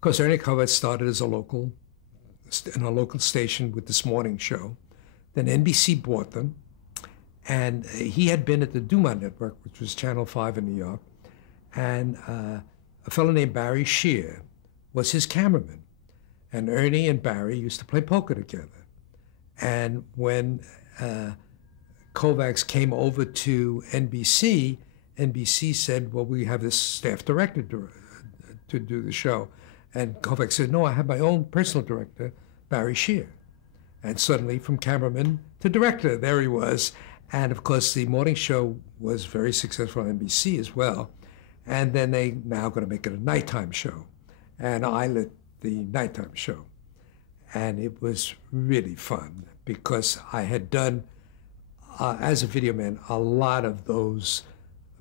course, Ernie Kovacs started as in a local station with this morning show. Then NBC bought them, and he had been at the Duma Network, which was Channel 5 in New York, and a fellow named Barry Shear was his cameraman. And Ernie and Barry used to play poker together. And when Kovacs came over to NBC, NBC said, well, we have this staff director to do the show. And Kovacs said, no, I have my own personal director, Barry Shear. And suddenly, from cameraman to director, there he was. And of course, the morning show was very successful on NBC as well. And then they now going to make it a nighttime show. And I lit the nighttime show. And it was really fun because I had done, as a video man, a lot of those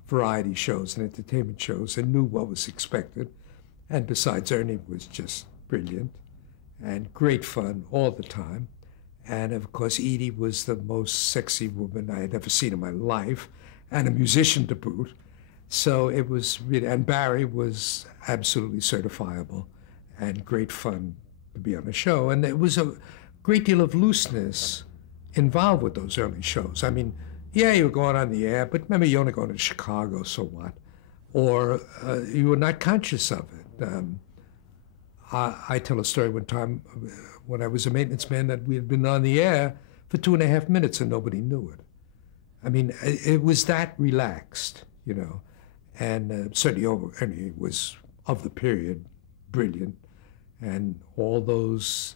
variety shows and entertainment shows and knew what was expected. And besides, Ernie was just brilliant and great fun all the time. And of course, Edie was the most sexy woman I had ever seen in my life, and a musician to boot. So it was really, and Barry was absolutely certifiable and great fun to be on the show. And there was a great deal of looseness involved with those early shows. I mean, yeah, you were going on the air, but remember, you only going to Chicago, so what? Or you were not conscious of it. I tell a story one time when I was a maintenance man that we had been on the air for 2.5 minutes and nobody knew it. I mean, it was that relaxed, you know. And certainly Ernie was, of the period, brilliant. And all those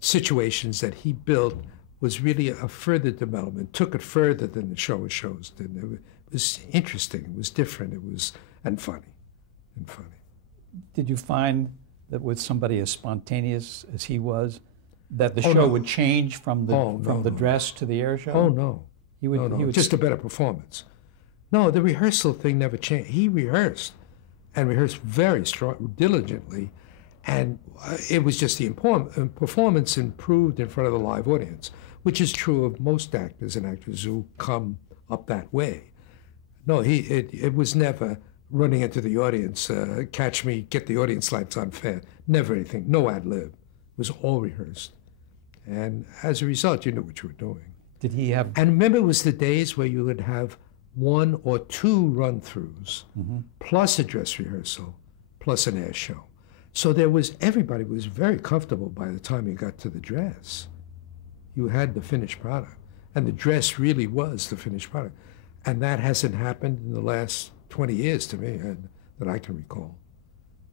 situations that he built was really a further development, took it further than the shows did. It was interesting, it was different, it was, and funny. Did you find that with somebody as spontaneous as he was, that the show would change from the dress to the air show? Oh, no. He would just a better performance. No, the rehearsal thing never changed. He rehearsed, and rehearsed very diligently, and it was just the performance improved in front of the live audience, which is true of most actors and actresses who come up that way. No, it was never running into the audience, catch me, get the audience lights on fair. Never anything, no ad lib. It was all rehearsed. And as a result, you knew what you were doing. Did he have... And remember, it was the days where you would have 1 or 2 run-throughs, plus a dress rehearsal, plus an air show. So there was, everybody was very comfortable by the time you got to the dress. You had the finished product. And the dress really was the finished product. And that hasn't happened in the last 20 years to me, that I can recall.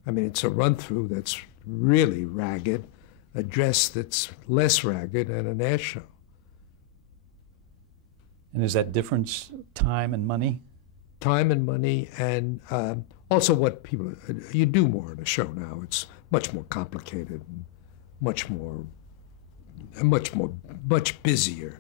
I mean, it's a run-through that's really ragged, a dress that's less ragged, and an air show. And is that difference time and money? Time and money, and also what people, you do more in a show now. It's much more complicated, and much busier.